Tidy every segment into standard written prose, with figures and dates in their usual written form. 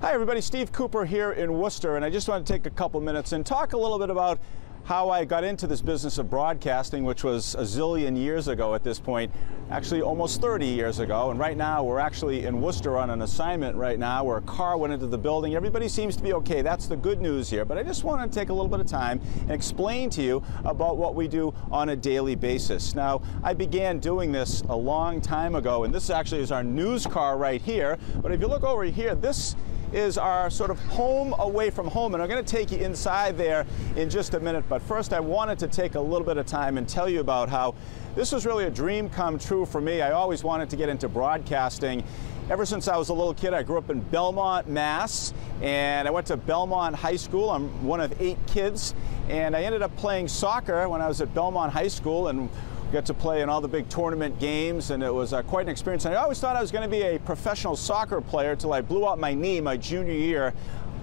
Hi everybody, Steve Cooper here in Worcester, and I just want to take a couple minutes and talk a little bit about how I got into this business of broadcasting, which was a zillion years ago at this point, actually almost 30 years ago. And right now we're actually in Worcester on an assignment right now where a car went into the building. Everybody seems to be okay. That's the good news here. But I just want to take a little bit of time and explain to you about what we do on a daily basis. Now, I began doing this a long time ago, and this actually is our news car right here. But if you look over here, this is our sort of home away from home, and I'm going to take you inside there in just a minute. But first I wanted to take a little bit of time and tell you about how this was really a dream come true for me. I always wanted to get into broadcasting. Ever since I was a little kid, I grew up in Belmont, Mass, and I went to Belmont High School. I'm one of 8 kids, and I ended up playing soccer when I was at Belmont High School, and got to play in all the big tournament games, and it was quite an experience. And I always thought I was going to be a professional soccer player till I blew out my knee my junior year.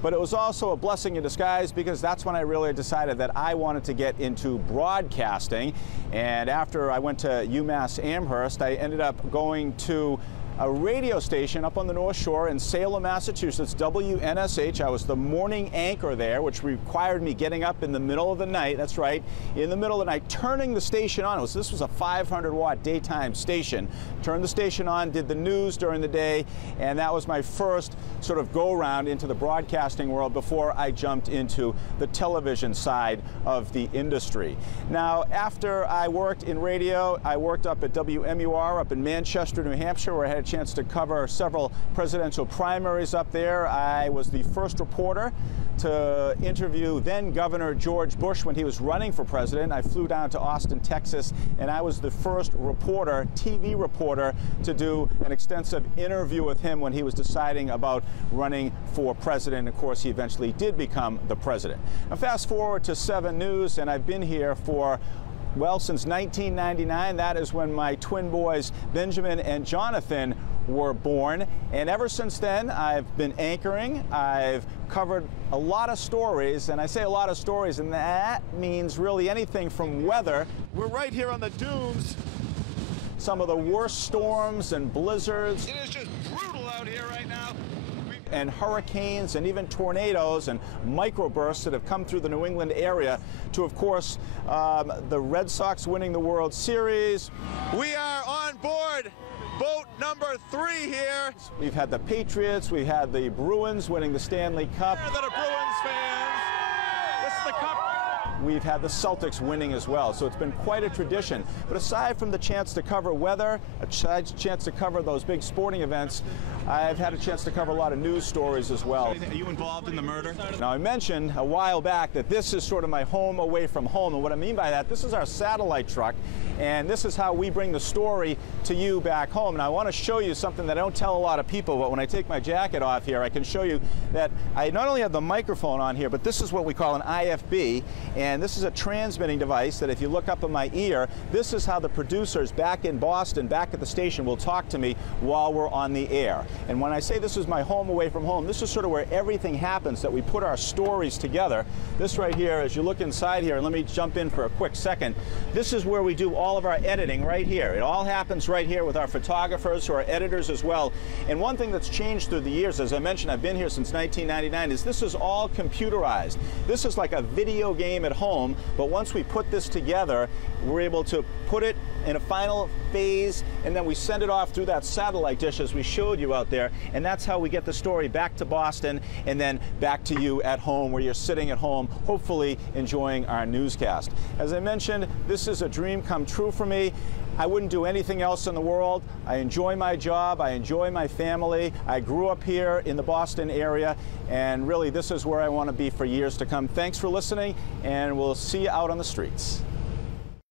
But it was also a blessing in disguise, because that's when I really decided that I wanted to get into broadcasting. And after I went to UMass Amherst, I ended up going to a radio station up on the North Shore in Salem, Massachusetts, WNSH. I was the morning anchor there, which required me getting up in the middle of the night. That's right, in the middle of the night, turning the station on. This was a 500-watt daytime station. Turned the station on, did the news during the day, and that was my first sort of go-around into the broadcasting world before I jumped into the television side of the industry. Now, after I worked in radio, I worked up at WMUR up in Manchester, New Hampshire, where I had a chance to cover several presidential primaries up there. I was the first reporter to interview then Governor George Bush when he was running for president. I flew down to Austin, Texas, and I was the first reporter, TV reporter, to do an extensive interview with him when he was deciding about running for president. Of course, he eventually did become the president. Now, fast forward to 7 News, and I've been here for, well, since 1999. That is when my twin boys, Benjamin and Jonathan, were born. And ever since then, I've been anchoring. I've covered a lot of stories, and I say a lot of stories, and that means really anything from weather. We're right here on the dunes. Some of the worst storms and blizzards. It is just brutal out here right now. And hurricanes and even tornadoes and microbursts that have come through the New England area, to, of course, the Red Sox winning the World Series. We are on board boat number 3 here. We've had the Patriots, we've had the Bruins winning the Stanley Cup. That are Bruins fans. This is the cup. We've had the Celtics winning as well, so it's been quite a tradition. But aside from the chance to cover weather, a chance to cover those big sporting events, I've had a chance to cover a lot of news stories as well. Are you involved in the murder? Now, I mentioned a while back that this is sort of my home away from home, and what I mean by that, this is our satellite truck, and this is how we bring the story to you back home. And I want to show you something that I don't tell a lot of people, but when I take my jacket off here, I can show you that I not only have the microphone on here, but this is what we call an IFB, and this is a transmitting device that if you look up in my ear, this is how the producers back in Boston, back at the station, will talk to me while we're on the air. And when I say this is my home away from home, this is sort of where everything happens, that we put our stories together. This right here, as you look inside here, and let me jump in for a quick second, this is where we do all of our editing right here. It all happens right here with our photographers, who are editors as well. And one thing that's changed through the years, as I mentioned, I've been here since 1999, is this is all computerized. This is like a video game at home, but once we put this together, we're able to put it in a final phase, and then we send it off through that satellite dish as we showed you out there, and that's how we get the story back to Boston and then back to you at home, where you're sitting at home, hopefully enjoying our newscast. As I mentioned, this is a dream come true for me. I wouldn't do anything else in the world. I enjoy my job, I enjoy my family. I grew up here in the Boston area, and really this is where I want to be for years to come. Thanks for listening, and we'll see you out on the streets.